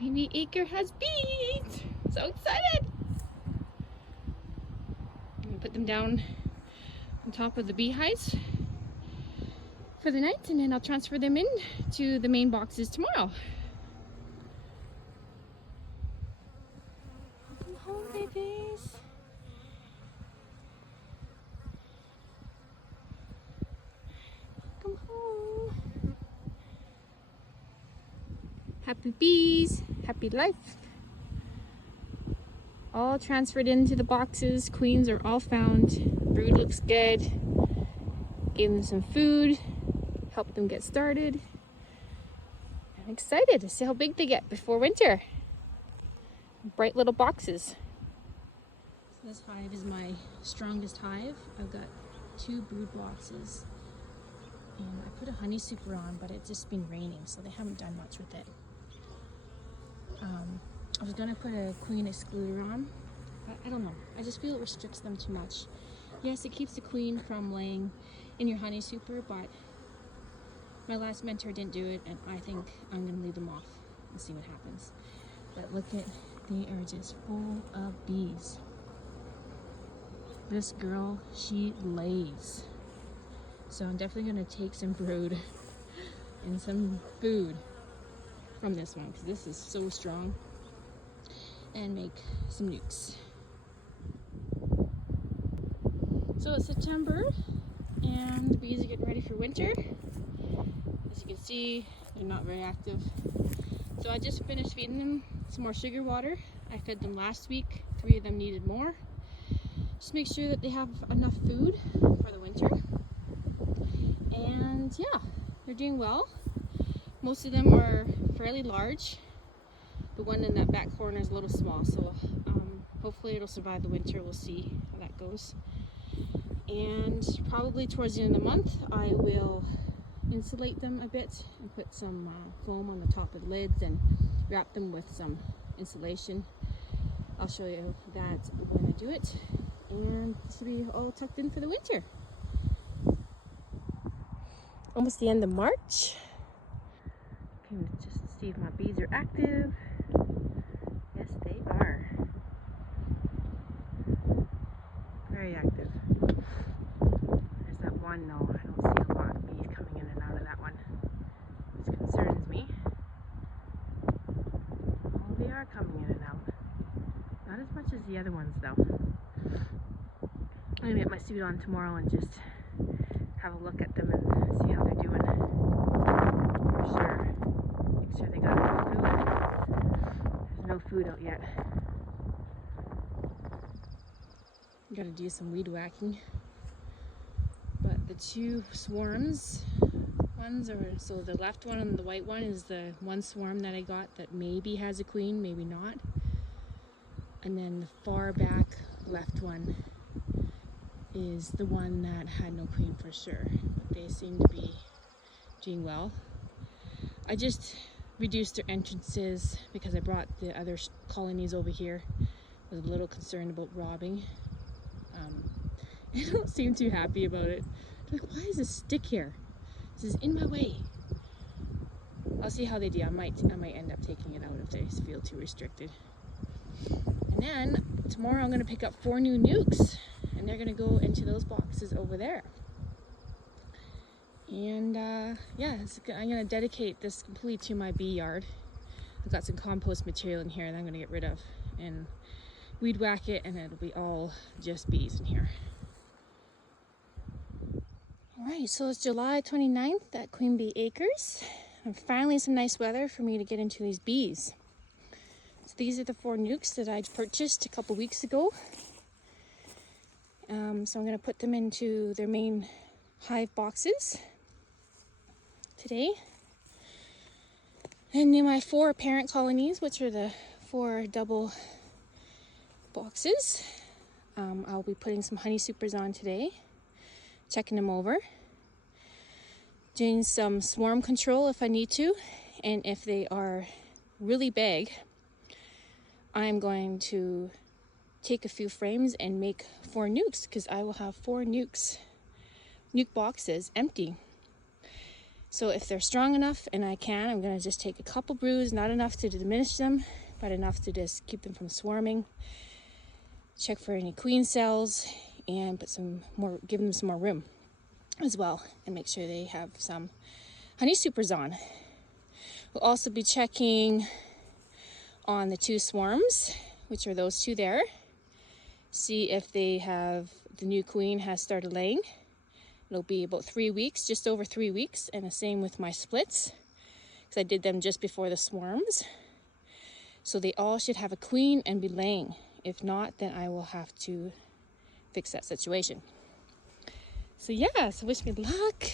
QueenBeeAcres has bees! So excited! I'm gonna put them down on top of the beehives for the night, and then I'll transfer them in to the main boxes tomorrow. Come home, babies. Come home. Happy bees, happy life. All transferred into the boxes. Queens are all found. Brood looks good. Gave them some food, helped them get started. I'm excited to see how big they get before winter. Bright little boxes. So this hive is my strongest hive. I've got 2 brood boxes. And I put a honey super on, but it's just been raining, so they haven't done much with it. I was gonna put a queen excluder on, but I don't know. I just feel it restricts them too much. Yes, it keeps the queen from laying in your honey super, but my last mentor didn't do it, and I think I'm gonna leave them off and see what happens. But look at, they are just full of bees. This girl, she lays. So I'm definitely gonna take some brood and some food from this one, because this is so strong, and make some nukes. So it's September and the bees are getting ready for winter. As you can see, they're not very active. So I just finished feeding them some more sugar water. I fed them last week. 3 of them needed more. Just make sure that they have enough food for the winter. And yeah, they're doing well. Most of them are fairly large. The one in that back corner is a little small, so hopefully it'll survive the winter. We'll see how that goes. And probably towards the end of the month, I will insulate them a bit and put some foam on the top of the lids and wrap them with some insulation. I'll show you that when I do it. And this will be all tucked in for the winter. Almost the end of March. Can just see if my bees are active. Yes, they are. Very active. There's that one though. I don't see a lot of bees coming in and out of that one, which concerns me. Oh, they are coming in and out. Not as much as the other ones though. I'm gonna get my suit on tomorrow and just have a look at them and see how they're doing. For sure. Make sure they got enough food. There's no food out yet. Gotta do some weed whacking. But the 2 swarms, ones are, so the left one and the white one is the one swarm that I got that maybe has a queen, maybe not. And then the far back left one is the one that had no queen for sure. But they seem to be doing well. I just reduced their entrances because I brought the other colonies over here. I was a little concerned about robbing. They don't seem too happy about it. They're like, why is this stick here? This is in my way. I'll see how they do. I might end up taking it out if they feel too restricted. And then tomorrow I'm gonna pick up 4 new nukes, and they're gonna go into those boxes over there. And yeah, I'm gonna dedicate this completely to my bee yard. I've got some compost material in here that I'm gonna get rid of and weed whack it, and it'll be all just bees in here. Alright, so it's July 29th at QueenBeeAcres. And finally some nice weather for me to get into these bees. So these are the 4 nukes that I purchased a couple weeks ago. So I'm going to put them into their main hive boxes today. And then my 4 parent colonies, which are the 4 double boxes, I'll be putting some honey supers on today, checking them over, doing some swarm control if I need to, and if they are really big, I'm going to take a few frames and make 4 nukes, because I will have 4 nuke boxes empty. So if they're strong enough, and I can, I'm going to just take a couple brews, not enough to diminish them, but enough to just keep them from swarming. Check for any queen cells and put some more, give them some more room as well, and make sure they have some honey supers on. We'll also be checking on the 2 swarms, which are those 2 there. See if they have, the new queen has started laying. It'll be about 3 weeks, just over 3 weeks, and the same with my splits, because I did them just before the swarms. So they all should have a queen and be laying. If not, then I will have to fix that situation. So yeah, so wish me luck.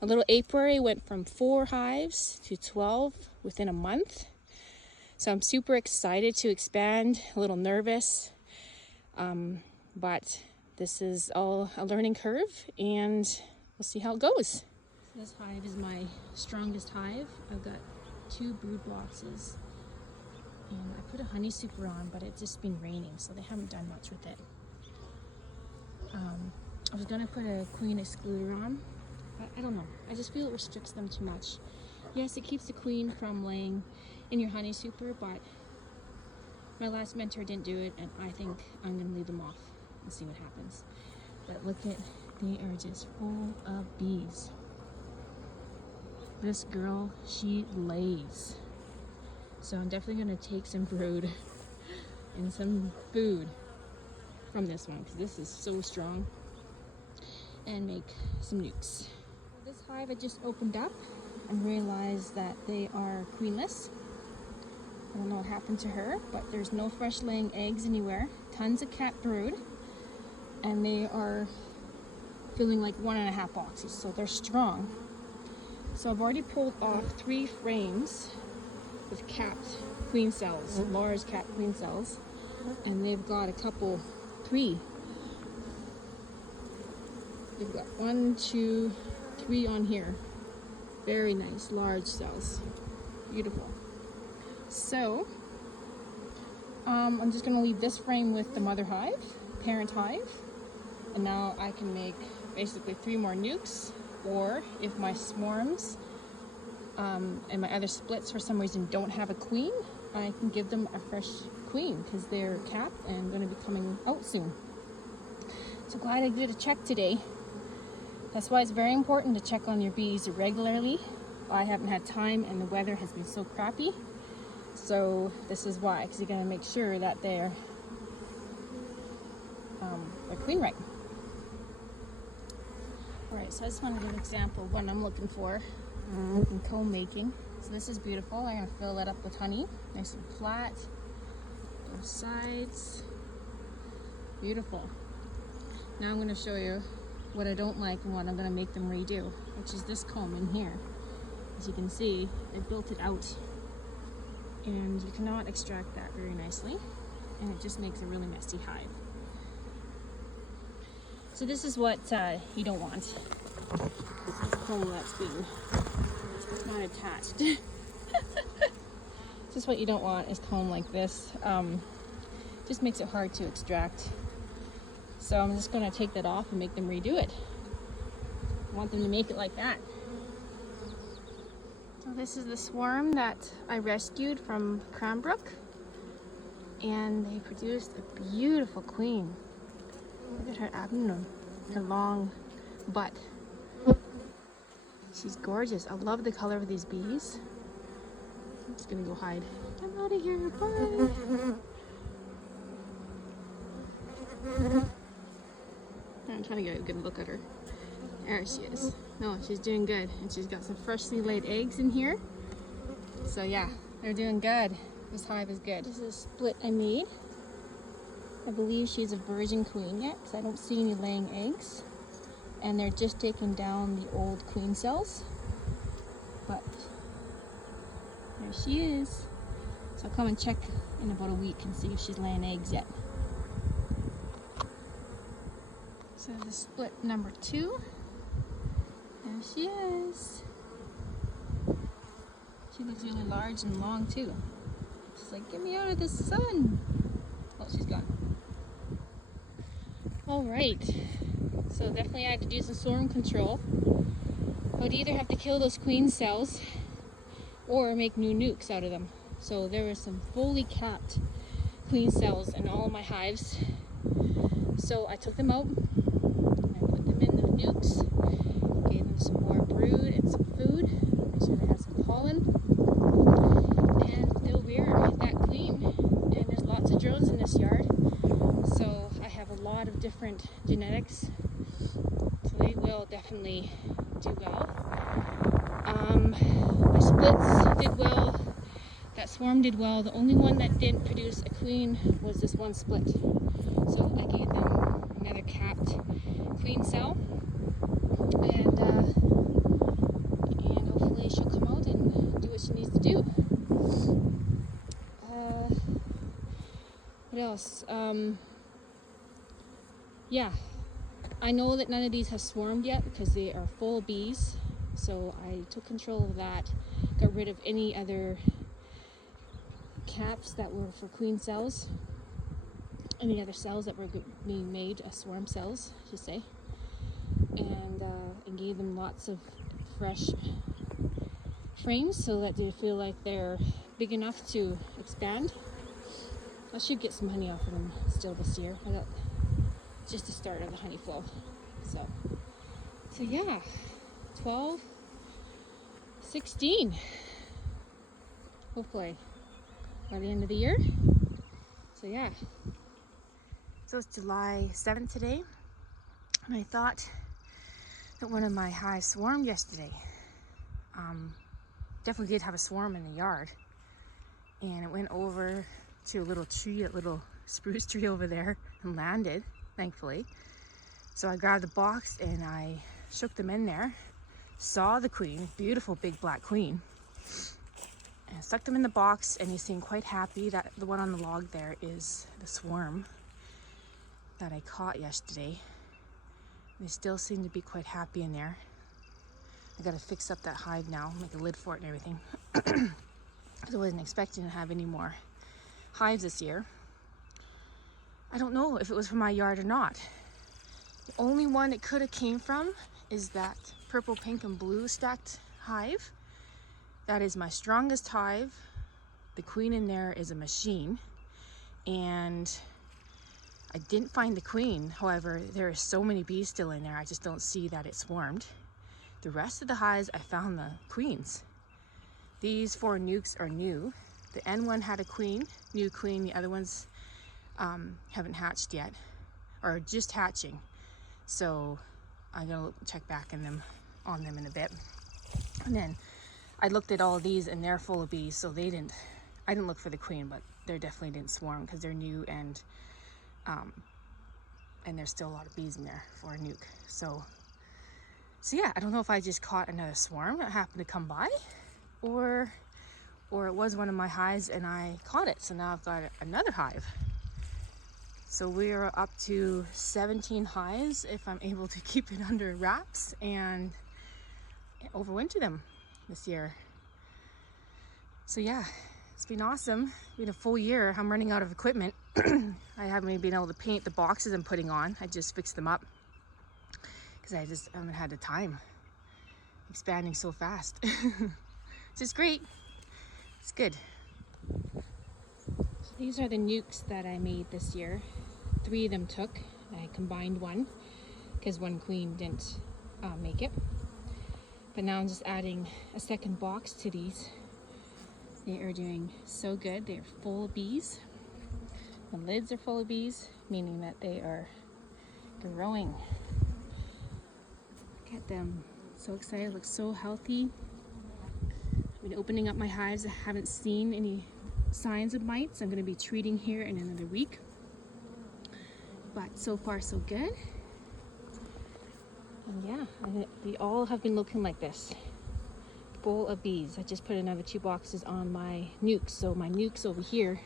My little apiary went from 4 hives to 12 within a month. So I'm super excited to expand, a little nervous, but this is all a learning curve, and we'll see how it goes. This hive is my strongest hive. I've got 2 brood boxes, and I put a honey super on, but it's just been raining, so they haven't done much with it. I was gonna put a queen excluder on, but I don't know. I just feel it restricts them too much. Yes, it keeps the queen from laying in your honey super, but my last mentor didn't do it, and I think I'm gonna leave them off and see what happens. But look at, they are just full of bees. This girl, she lays. So I'm definitely gonna take some brood and some food from this one, because this is so strong, and make some nukes. This hive I just opened up and realized that they are queenless. I don't know what happened to her, but there's no fresh laying eggs anywhere. Tons of cat brood, and they are filling like 1.5 boxes, so they're strong. So I've already pulled off 3 frames with capped queen cells, large capped queen cells, and they've got a couple, 3. They've got 1, 2, 3 on here. Very nice, large cells. Beautiful. So, I'm just going to leave this frame with the mother hive, parent hive, and now I can make basically 3 more nukes, or if my swarms and my other splits for some reason don't have a queen, I can give them a fresh queen, because they're capped and going to be coming out soon. So glad I did a check today. That's why it's very important to check on your bees regularly. I haven't had time, and the weather has been so crappy. So this is why, because you're going to make sure that they're queen right. Alright, so I just want to give an example of what I'm looking for in comb making. So this is beautiful. I'm going to fill that up with honey, nice and flat, both sides. Beautiful. Now I'm going to show you what I don't like and what I'm going to make them redo, which is this comb in here. As you can see, I built it out, and you cannot extract that very nicely, and it just makes a really messy hive. So this is what you don't want. This is comb that's being not attached. This is what you don't want, is comb like this. Just makes it hard to extract. So I'm just going to take that off and make them redo it. I want them to make it like that. So this is the swarm that I rescued from Cranbrook, and they produced a beautiful queen. Look at her abdomen, her long butt. She's gorgeous. I love the color of these bees. I'm just gonna go hide. I'm out of here, bye. I'm trying to get a good look at her. There she is. No, she's doing good. And she's got some freshly laid eggs in here. So yeah, they're doing good. This hive is good. This is a split I made. I believe she's a virgin queen yet, because I don't see any laying eggs. And they're just taking down the old queen cells. But there she is. So I'll come and check in about a week and see if she's laying eggs yet. So the split number 2. There she is. She looks really large and long too. She's like, get me out of the sun. Oh, she's gone. Alright, so definitely I had to do some swarm control. I would either have to kill those queen cells or make new nukes out of them. So there were some fully capped queen cells in all of my hives. So I took them out, I put them in the nukes, gave them some more brood and some food, make sure they had some pollen, and they'll rear that queen. And there's lots of drones in this yard, so I have a lot of different genetics, so they will definitely do well. My splits did well. That swarm did well. The only one that didn't produce a queen was this one split. So I gave them another capped queen cell, and hopefully she'll come out and do what she needs to do. What else? Yeah, I know that none of these have swarmed yet because they are full of bees. So I took control of that, got rid of any other caps that were for queen cells, any other cells that were being made as swarm cells, I should say, and gave them lots of fresh frames so that they feel like they're big enough to expand. I should get some honey off of them still this year. It's just the start of the honey flow. So yeah, 12, 16, hopefully by the end of the year. So yeah, so it's July 7th today, and I thought that one of my hives swarmed yesterday. Definitely did have a swarm in the yard, and it went over to a little tree, a little spruce tree over there, and landed, thankfully. So I grabbed the box and I shook them in there, saw the queen, beautiful big black queen, and stuck them in the box, and he seemed quite happy. That the one on the log there is the swarm that I caught yesterday. They still seem to be quite happy in there. I gotta fix up that hive now, make a lid for it and everything. Because I wasn't expecting to have any more hives this year. I don't know if it was from my yard or not. The only one it could have came from is that purple, pink, and blue stacked hive. That is my strongest hive. The queen in there is a machine, and I didn't find the queen. However, there are so many bees still in there, I just don't see that it swarmed. The rest of the hives, I found the queens. These 4 nukes are new. The N one had a queen, new queen. The other ones haven't hatched yet, or just hatching. So I'm gonna check back on them in a bit. And then I looked at all of these, and they're full of bees, so I didn't look for the queen, but they definitely didn't swarm because they're new, and there's still a lot of bees in there for a nuke. So yeah, I don't know if I just caught another swarm that happened to come by, or it was one of my hives and I caught it. So now I've got another hive. So we're up to 17 hives if I'm able to keep it under wraps and overwinter them this year. So yeah, it's been awesome. It's been a full year. I'm running out of equipment. I haven't been able to paint the boxes I'm putting on. I just fixed them up because I just haven't had the time. Expanding so fast. It's just great. It's good. So these are the nukes that I made this year. 3 of them took. I combined one because one queen didn't make it. But now I'm just adding a second box to these. They are doing so good. They're full of bees. The lids are full of bees, meaning that they are growing. Look at them. So excited. Looks so healthy. I've been opening up my hives. I haven't seen any signs of mites. I'm going to be treating here in another week. But so far so good. And yeah, they all have been looking like this. Full of bees. I just put another 2 boxes on my nukes. So my nukes over here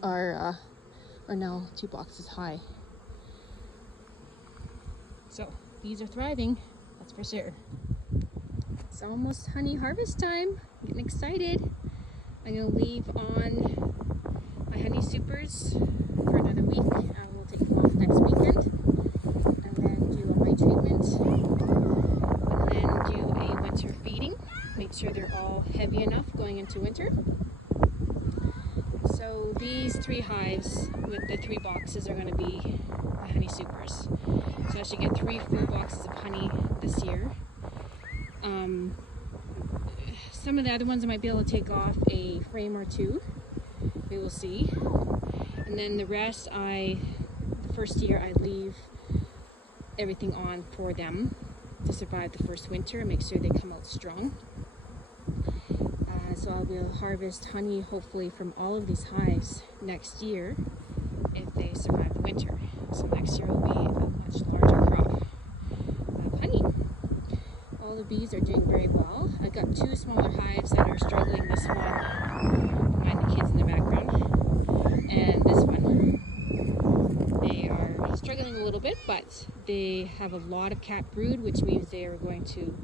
are now 2 boxes high. So bees are thriving, that's for sure. It's almost honey harvest time. I'm getting excited. I'm gonna leave on my honey supers for another week. I will take them off next weekend and then do a mite treatment. When winter feeding. Make sure they're all heavy enough going into winter. So these 3 hives with the 3 boxes are going to be the honey supers. So I should get 3 full boxes of honey this year. Some of the other ones I might be able to take off a frame or 2. We will see. And then the rest, the first year I leave everything on for them to survive the first winter and make sure they come out strong. So I will harvest honey hopefully from all of these hives next year if they survive the winter. So next year will be a much larger crop of honey. All the bees are doing very well. I've got 2 smaller hives that are struggling. This one, behind the kids in the background, and this one. They are struggling a little bit, but they have a lot of capped brood, which means they are going to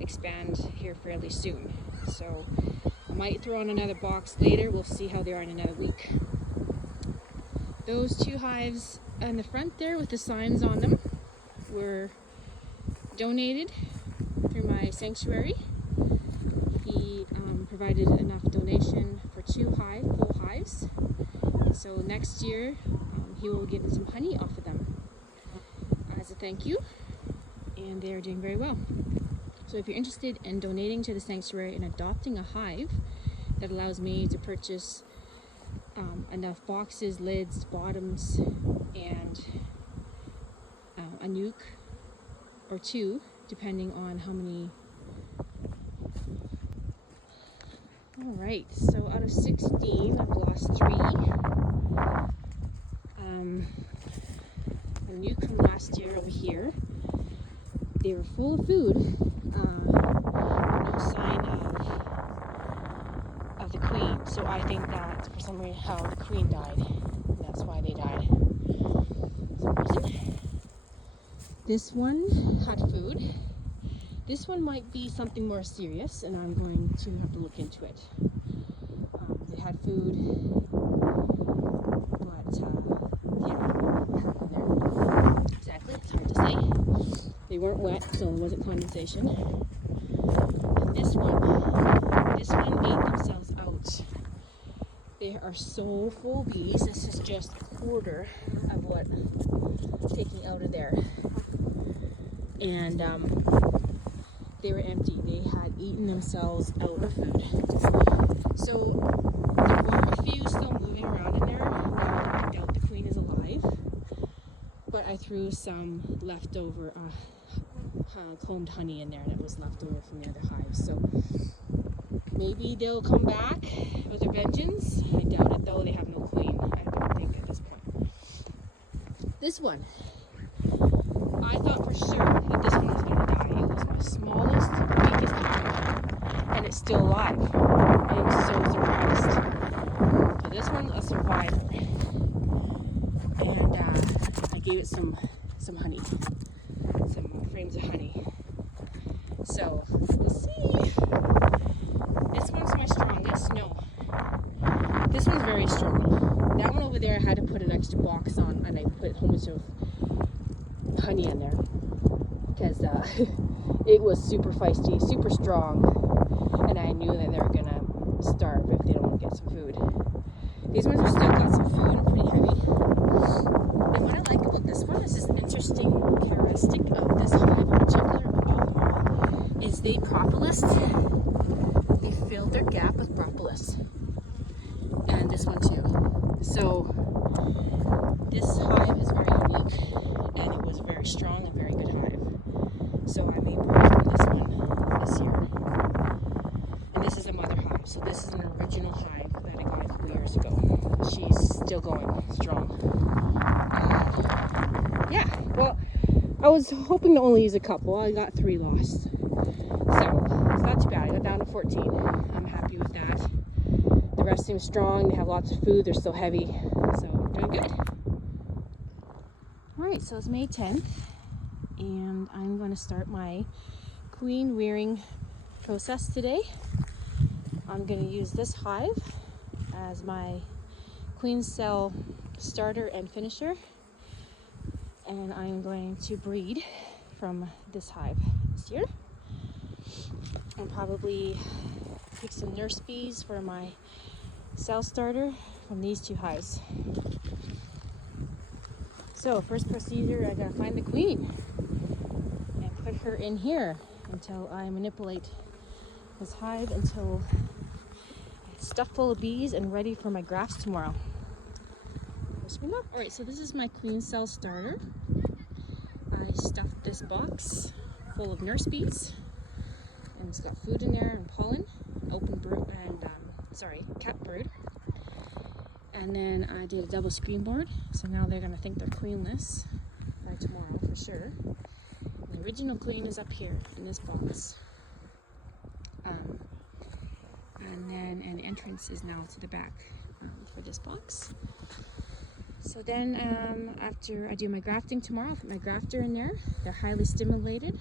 expand here fairly soon. So I might throw on another box later. We'll see how they are in another week. Those 2 hives in the front there with the signs on them were donated through my sanctuary. He provided enough donation for 2 full hives. So next year he will give some honey off of them as a thank you, and they are doing very well. So if you're interested in donating to the sanctuary and adopting a hive that allows me to purchase enough boxes, lids, bottoms, and a nuke or 2, depending on how many. Alright, so out of 16, I've lost 3. A nuke from last year over here. They were full of food. No sign of the queen. So I think that for some reason how the queen died. That's why they died. For some reason. This one had food. This one might be something more serious, and I'm going to have to look into it. They had food, but yeah, exactly. It's hard to say. They weren't wet, so it wasn't condensation. And this one ate themselves out. They are so full of bees. This is just a quarter of what I'm taking out of there. And they were empty. They had eaten themselves out of food. So there were a few still moving around in there. I doubt the queen is alive. But I threw some leftover combed honey in there that was left over from the other hives. So maybe they'll come back with a vengeance. I doubt it though. They have no queen, I don't think, at this point. This one, I thought for sure that this one was going to die. It was my smallest, weakest hive, and it's still alive. I'm so surprised. So this one's a survivor, and I gave it some honey, some frames of honey. So we'll see. This one's my strongest. No, this one's very strong. That one over there, I had to put an extra box on, and I put a whole bunch of honey in there because it was super feisty, super strong, and I knew that they were gonna starve if they don't get some food. These ones are still got some food and pretty heavy. And what I like about this one is this interesting characteristic of this hive in particular above all is they propolis. They filled their gap with propolis, and this one too. So this hive is very unique, and it was very strong and very good hive. So I made more from this one this year. And this is a mother hive. So this is an original hive that I got a couple years ago. She's still going strong. Yeah, well, I was hoping to only use a couple. I got 3 lost. So it's not too bad. I got down to 14. I'm happy with that. The rest seem strong. They have lots of food. They're still heavy. So doing good. Alright, so it's May 10th, and I'm going to start my queen rearing process today. I'm going to use this hive as my queen cell starter and finisher, and I'm going to breed from this hive this year. I'll probably take some nurse bees for my cell starter from these 2 hives. So first procedure, I gotta find the queen and put her in here until I manipulate this hive until it's stuffed full of bees and ready for my grafts tomorrow. Wish me luck. Alright, so this is my queen cell starter. I stuffed this box full of nurse bees, and it's got food in there and pollen, open brood, and capped brood. And then I did a double screen board, so now they're gonna think they're queenless by tomorrow for sure. The original queen is up here in this box, and the entrance is now to the back for this box. So then after I do my grafting tomorrow, I'll put my grafter in there. They're highly stimulated.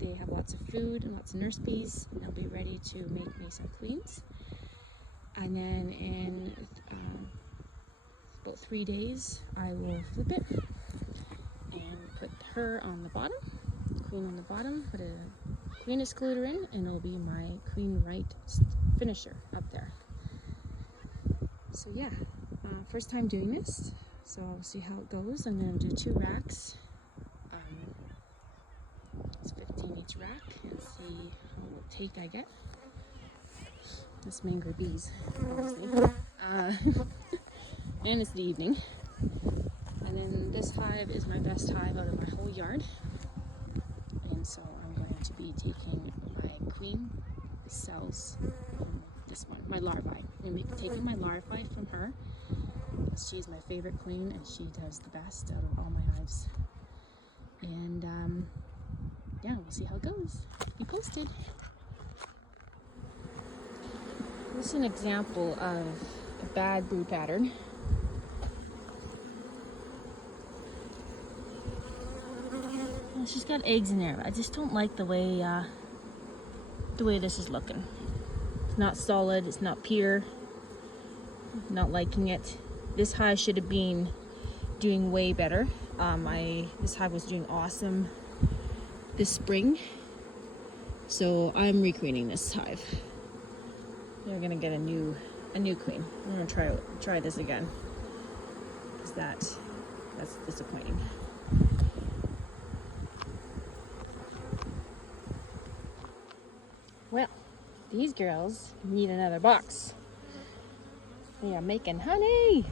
They have lots of food and lots of nurse bees, and they'll be ready to make me some queens. And then in about 3 days, I will flip it and put her on the bottom, queen on the bottom, put a queen excluder in, and it'll be my queen right finisher up there. So yeah, first time doing this, so I'll see how it goes. I'm going to do 2 racks. It's 15 each rack, and see how little take I get. This may grow bees, obviously. And it's the evening. And then this hive is my best hive out of my whole yard. And so I'm going to be taking my queen cells from this one, my larvae. I'm taking my larvae from her. She's my favorite queen, and she does the best out of all my hives. And yeah, we'll see how it goes. Be posted. This is an example of a bad brood pattern. Well, she's got eggs in there, but I just don't like the way this is looking. It's not solid, it's not pure. Not liking it. This hive should have been doing way better. This hive was doing awesome this spring, so I'm requeening this hive. They're gonna get a new queen. I'm gonna try this again, because that's disappointing. Well, these girls need another box. They are making honey.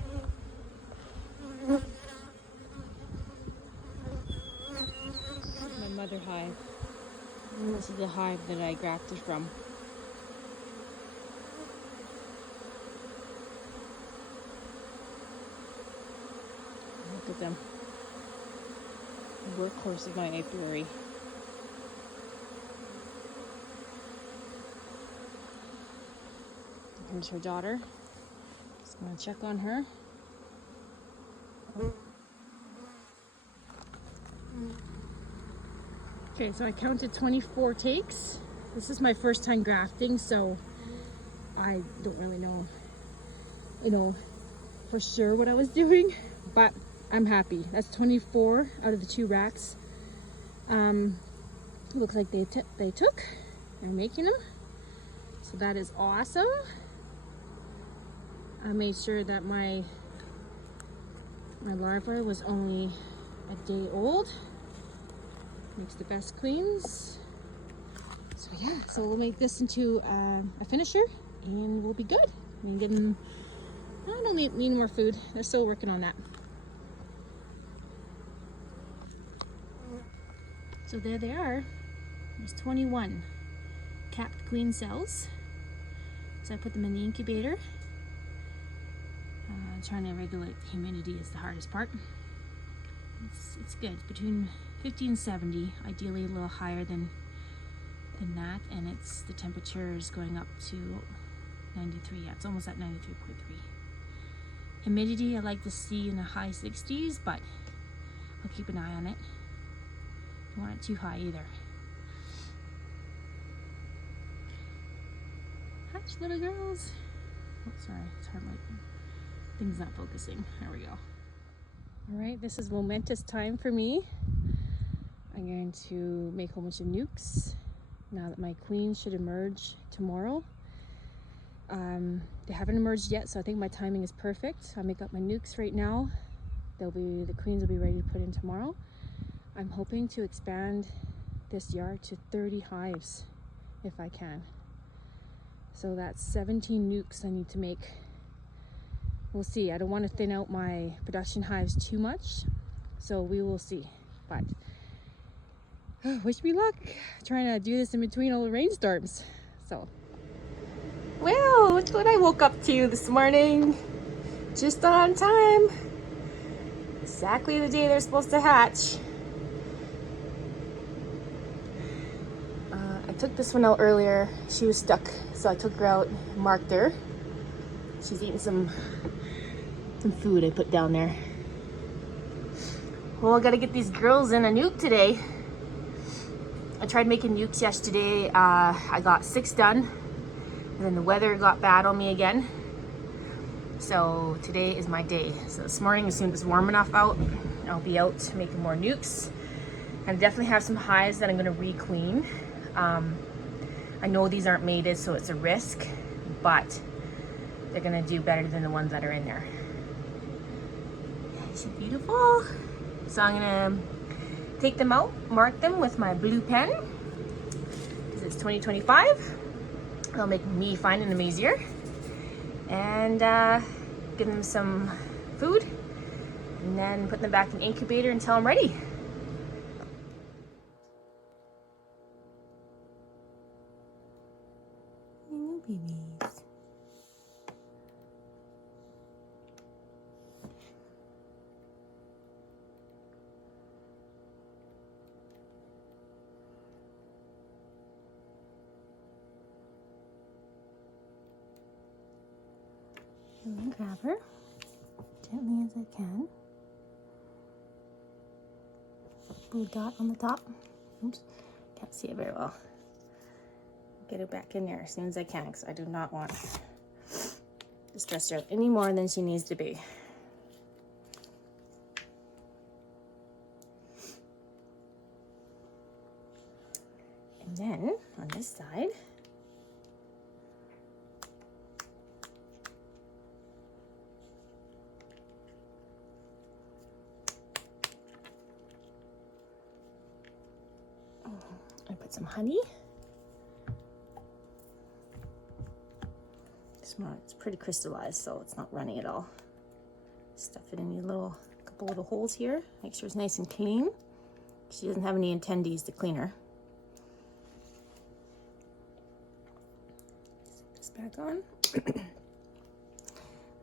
My mother hive. And this is the hive that I grafted from. Look at them. The workhorse of my apiary. Here's her daughter. Just gonna check on her. Okay, so I counted 24 takes. This is my first time grafting, so I don't really know, for sure what I was doing, but I'm happy. That's 24 out of the 2 racks. Looks like they took. They're making them, so that is awesome. I made sure that my larva was only a day old. Makes the best queens. So yeah, so we'll make this into a finisher, and we'll be good. I mean, give them, I don't need more food. They're still working on that. So there they are. There's 21 capped queen cells. So I put them in the incubator. Trying to regulate the humidity is the hardest part. It's good. It's between 50 and 70, ideally a little higher than that, and the temperature is going up to 93. Yeah, it's almost at 93.3. Humidity I like to see in the high 60s, but I'll keep an eye on it. Don't want it too high either. Hatch, little girls. Oh, sorry, it's hard. Thing's not focusing. There we go. All right, this is momentous time for me. I'm going to make a whole bunch of nukes now that my queens should emerge tomorrow. They haven't emerged yet, so I think my timing is perfect. I'll make up my nukes right now. The queens will be ready to put in tomorrow. I'm hoping to expand this yard to 30 hives if I can. So that's 17 nukes I need to make. We'll see. I don't want to thin out my production hives too much, so we will see. But wish me luck trying to do this in between all the rainstorms. So, well, look what I woke up to this morning. Just on time. Exactly the day they're supposed to hatch. I took this one out earlier. She was stuck, so I took her out, marked her. She's eating some food I put down there. Well, I gotta get these girls in a nuke today. I tried making nukes yesterday. I got 6 done, and then the weather got bad on me again. So today is my day. So this morning, as soon as it's warm enough out, I'll be out making more nukes. And definitely have some hives that I'm gonna re-queen. I know these aren't mated, so it's a risk, but they're gonna do better than the ones that are in there. Isn't it beautiful? So I'm gonna take them out, mark them with my blue pen, because it's 2025. It'll make me finding them easier. And give them some food, and then put them back in the incubator until I'm ready. Hello, babies. I'm gonna grab her gently as I can. Blue dot on the top. Oops, can't see it very well. Get her back in there as soon as I can, because I do not want to stress her out any more than she needs to be. And then on this side, I put some honey. It's pretty crystallized, so it's not runny at all. Stuff it in these couple little holes here. Make sure it's nice and clean. She doesn't have any attendees to clean her. Set this back on.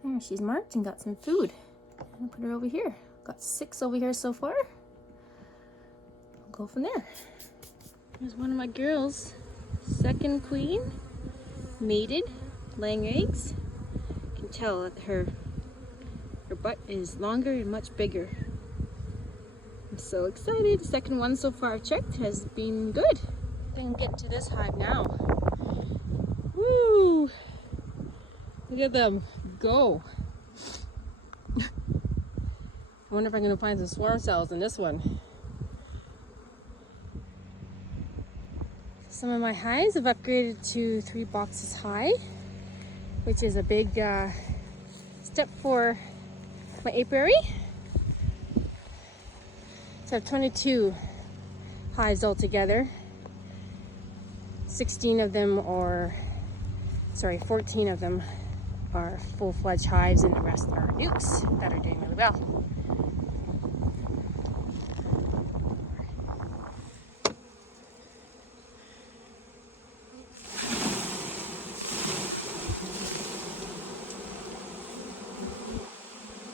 There, she's marked and got some food. I'm gonna put her over here. Got 6 over here so far. I'll go from there. Here's one of my girls, second queen, mated, laying eggs. You can tell that her butt is longer and much bigger. I'm so excited. Second one so far I've checked has been good. I think I'm getting to this hive now. Woo! Look at them go. I wonder if I'm gonna find some swarm cells in this one. Some of my hives have upgraded to 3 boxes high, which is a big step for my apiary. So I have 22 hives altogether. 14 of them are full-fledged hives, and the rest are nukes that are doing really well.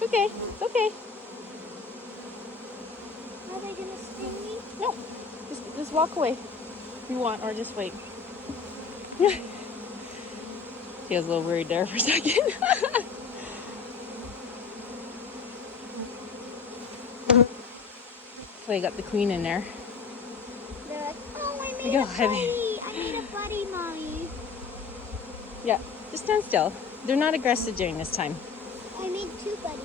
Okay, it's okay. Are they gonna sting me? No, just walk away if you want, or just wait. She was a little worried there for a second. So you got the queen in there. They're like, oh, I made a buddy. I made a buddy, Mommy. Yeah, just stand still. They're not aggressive during this time. I made 2 buddies.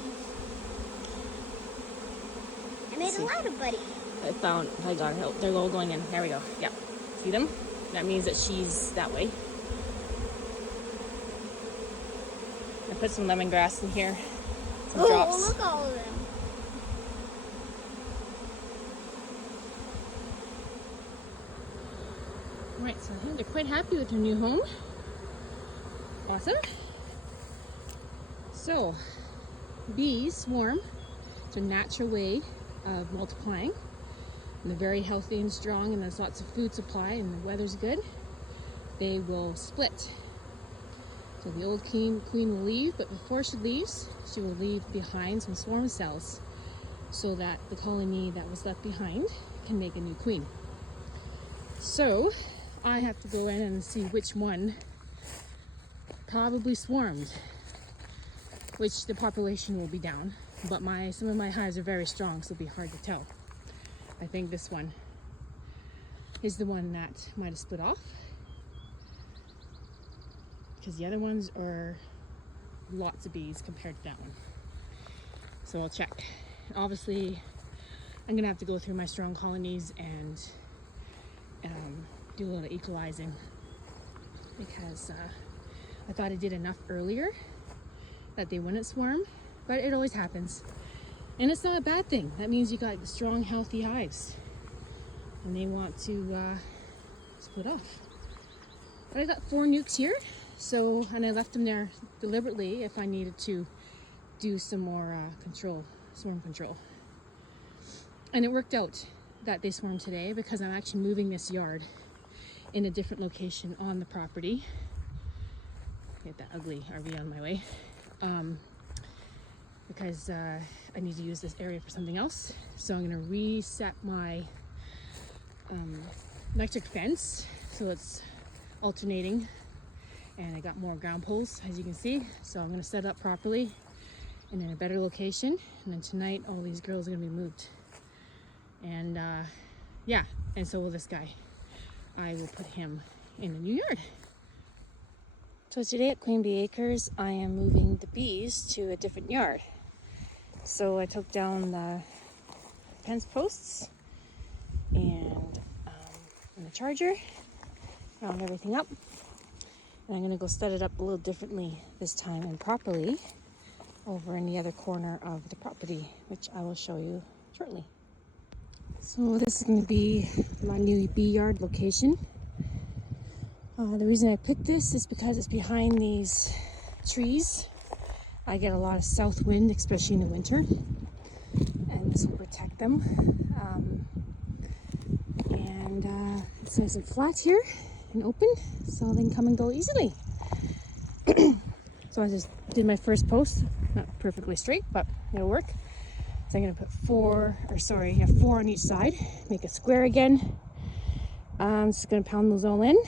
I made a lot of buddies. I got it. They're all going in. There we go. Yeah. See them? That means that she's that way. I put some lemongrass in here. Some drops. Look at all of them. Right, so I think they're quite happy with their new home. Awesome. So, bees swarm. It's a natural way of multiplying. And they're very healthy and strong, and there's lots of food supply and the weather's good. They will split. So the old queen will leave, but before she leaves, she will leave behind some swarm cells so that the colony that was left behind can make a new queen. So I have to go in and see which one probably swarmed, which the population will be down, but some of my hives are very strong, so it'll be hard to tell. I think this one is the one that might have split off, because the other ones are lots of bees compared to that one. So I'll check. Obviously, I'm gonna have to go through my strong colonies and do a little equalizing, because I thought I did enough earlier that they wouldn't swarm, but it always happens. And it's not a bad thing. That means you got strong, healthy hives, and they want to split off. But I got 4 nukes here, so, and I left them there deliberately if I needed to do some more swarm control. And it worked out that they swarmed today, because I'm actually moving this yard in a different location on the property. Get that ugly RV on my way. Because I need to use this area for something else. So I'm going to reset my electric fence so it's alternating, and I got more ground poles, as you can see. So I'm going to set it up properly and in a better location, and then tonight all these girls are going to be moved. And yeah, and so will this guy. I will put him in the new yard. So today at QueenBeeAcres, I am moving the bees to a different yard. So I took down the fence posts and the charger, round everything up, and I'm going to go set it up a little differently this time and properly over in the other corner of the property, which I will show you shortly. So this is going to be my new bee yard location. The reason I picked this is because it's behind these trees. I get a lot of south wind, especially in the winter, and this will protect them. And it's nice and flat here and open, so they can come and go easily. So I just did my first post, not perfectly straight, but it'll work. So I'm going to put 4 on each side, make a square again. I'm just going to pound those all in,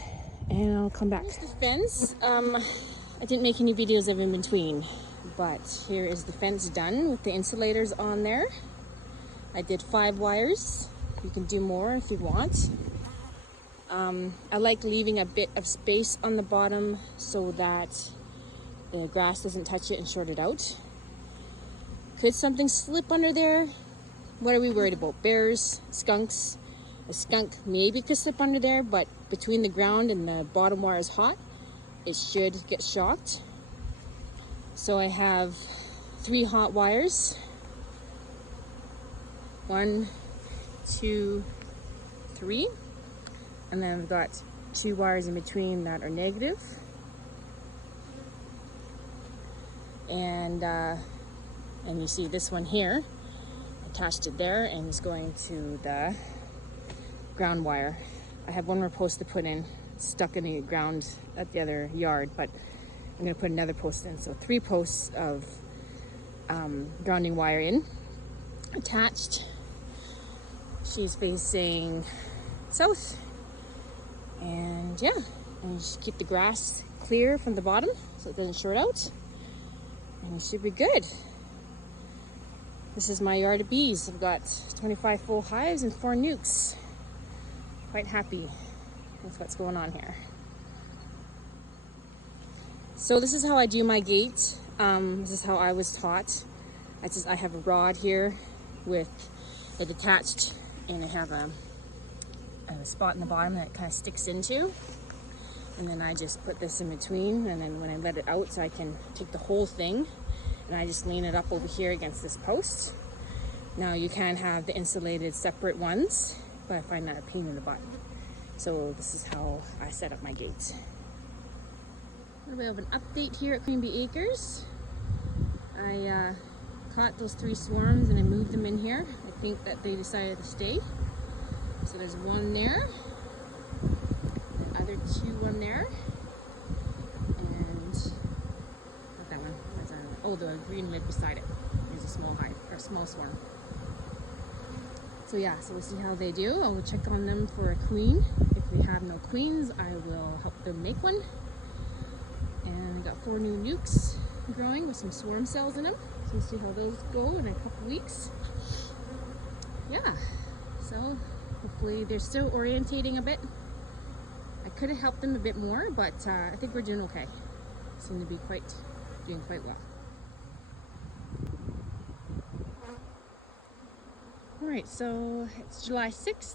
and I'll come back. Here's the fence. I didn't make any videos of in between, but here is the fence done with the insulators on there. I did 5 wires. You can do more if you want. I like leaving a bit of space on the bottom so that the grass doesn't touch it and short it out. Could something slip under there? What are we worried about? Bears, skunks? A skunk maybe could slip under there, but between the ground and the bottom wire is hot, it should get shocked. So I have 3 hot wires. 1, 2, 3. And then I've got 2 wires in between that are negative. And you see this one here, attached it there, and it's going to the ground wire. I have one more post to put in, stuck in the ground at the other yard, but I'm going to put another post in. So 3 posts of grounding wire in, attached. She's facing south, and yeah, and just keep the grass clear from the bottom so it doesn't short out, and it should be good. This is my yard of bees. I've got 25 full hives and 4 nukes. Quite happy with what's going on here. So this is how I do my gate. This is how I was taught. I have a rod here with it attached, and I have a a spot in the bottom that it kind of sticks into. And then I just put this in between, and then when I let it out, so I can take the whole thing, and I just lean it up over here against this post. Now you can have the insulated separate ones, but I find that a pain in the butt. So this is how I set up my gates. A little bit of an update here at QueenBeeAcres. I caught those 3 swarms and I moved them in here. I think that they decided to stay. So there's one there, the other 2 one there, and not that one. Oh, the green lid beside it. There's a small hive, or a small swarm. So yeah, so we'll see how they do. I will check on them for a queen. If they have no queens, I will help them make one. And I got 4 new nukes growing with some swarm cells in them. So we'll see how those go in a couple weeks. Yeah, so hopefully they're still orientating a bit. I could have helped them a bit more, but I think we're doing okay. Seem to be doing quite well. Alright, so it's July 6th,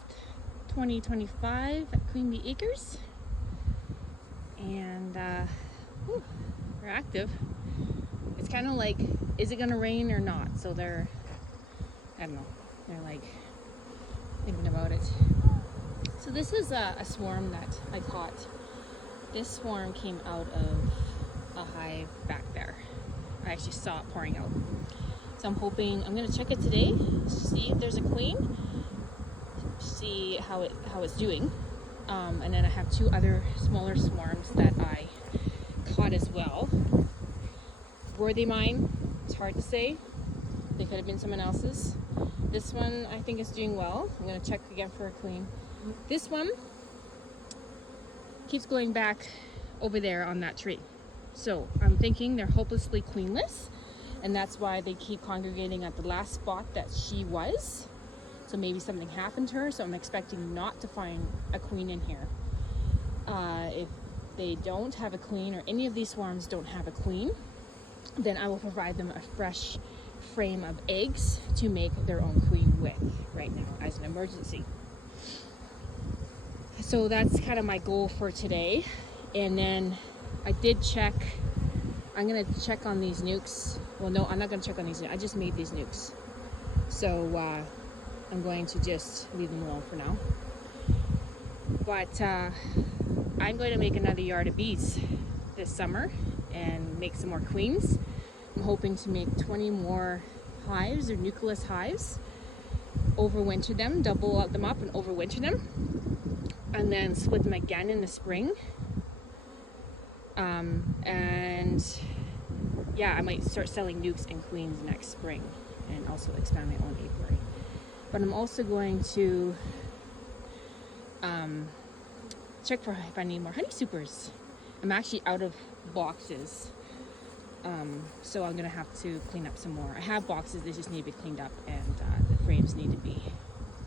2025 at QueenBeeAcres. And we're active. It's kind of like, is it going to rain or not? So they're, I don't know, they're like thinking about it. So this is a swarm that I caught. This swarm came out of a hive back there. I actually saw it pouring out. So I'm hoping, I'm going to check it today, see if there's a queen, see how it's doing. And then I have 2 other smaller swarms that I caught as well. Were they mine? It's hard to say. They could have been someone else's. This one I think is doing well. I'm going to check again for a queen. This one keeps going back over there on that tree. So I'm thinking they're hopelessly queenless. And that's why they keep congregating at the last spot that she was. So maybe something happened to her. So I'm expecting not to find a queen in here. If they don't have a queen, or any of these swarms don't have a queen, then I will provide them a fresh frame of eggs to make their own queen with right now as an emergency. So that's kind of my goal for today. And then I did check. I'm going to check on these nukes. Well, no, I'm not going to check on these. I just made these nukes. So I'm going to just leave them alone for now. But I'm going to make another yard of bees this summer and make some more queens. I'm hoping to make 20 more hives, or nucleus hives. Overwinter them, double them up and overwinter them. And then split them again in the spring. And yeah, I might start selling nukes and queens next spring, and also expand my own apiary. But I'm also going to check for if I need more honey supers. I'm actually out of boxes, so I'm gonna have to clean up some more. I have boxes, they just need to be cleaned up, and the frames need to be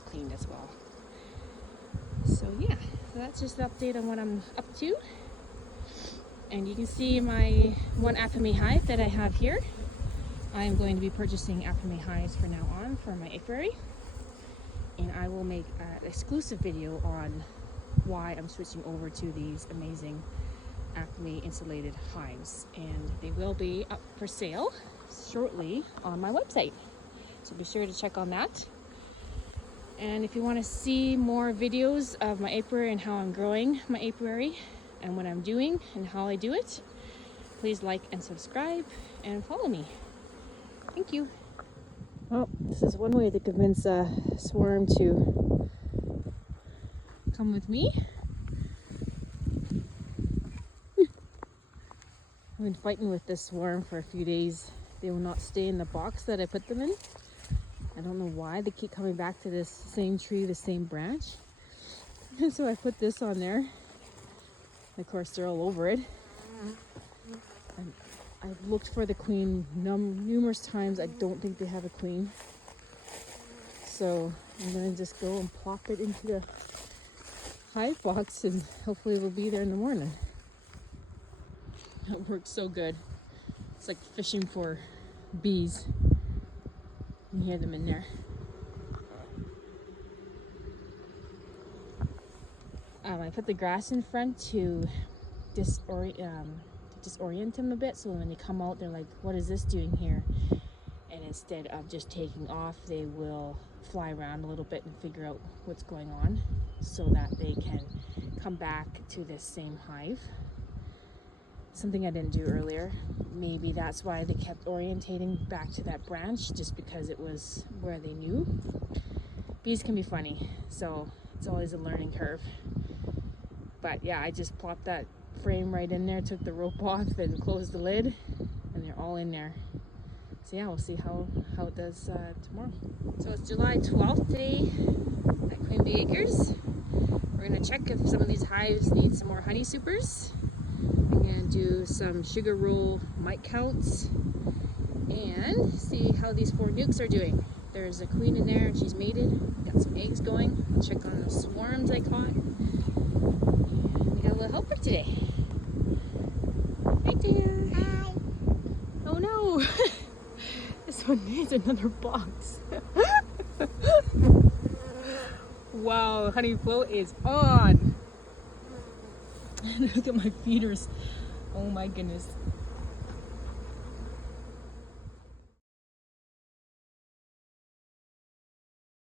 cleaned as well. So yeah, so that's just an update on what I'm up to. And you can see my 1 Apiary hive that I have here. I am going to be purchasing Apiary hives from now on for my apiary. And I will make an exclusive video on why I'm switching over to these amazing Apiary insulated hives. And they will be up for sale shortly on my website. So be sure to check on that. And if you want to see more videos of my apiary and how I'm growing my apiary, and what I'm doing and how I do it, please like and subscribe and follow me. Thank you. Well, this is one way to convince a swarm to come with me. I've been fighting with this swarm for a few days. They will not stay in the box that I put them in. I don't know why. They keep coming back to this same tree, the same branch. And so I put this on there. Of course, they're all over it. And I've looked for the queen numerous times. I don't think they have a queen. So I'm going to just go and plop it into the hive box, and hopefully it'll be there in the morning. That works so good. It's like fishing for bees. You can hear them in there. I put the grass in front to disorient them a bit, so when they come out, they're like, what is this doing here? And instead of just taking off, they will fly around a little bit and figure out what's going on so that they can come back to this same hive. Something I didn't do earlier. Maybe that's why they kept orientating back to that branch, just because it was where they knew. Bees can be funny, so it's always a learning curve. But yeah, I just plopped that frame right in there, took the rope off and closed the lid, and they're all in there. So yeah, we'll see how it does tomorrow. So it's July 12th today at QueenBeeAcres. We're gonna check if some of these hives need some more honey supers. I'm gonna do some sugar roll mite counts and see how these 4 nukes are doing. There's a queen in there and she's mated. Got some eggs going. I'll check on the swarms I caught. And we got a little helper today. Right there. Hi. Oh no! This one needs another box. Wow, honey flow is on. Look at my feeders. Oh my goodness.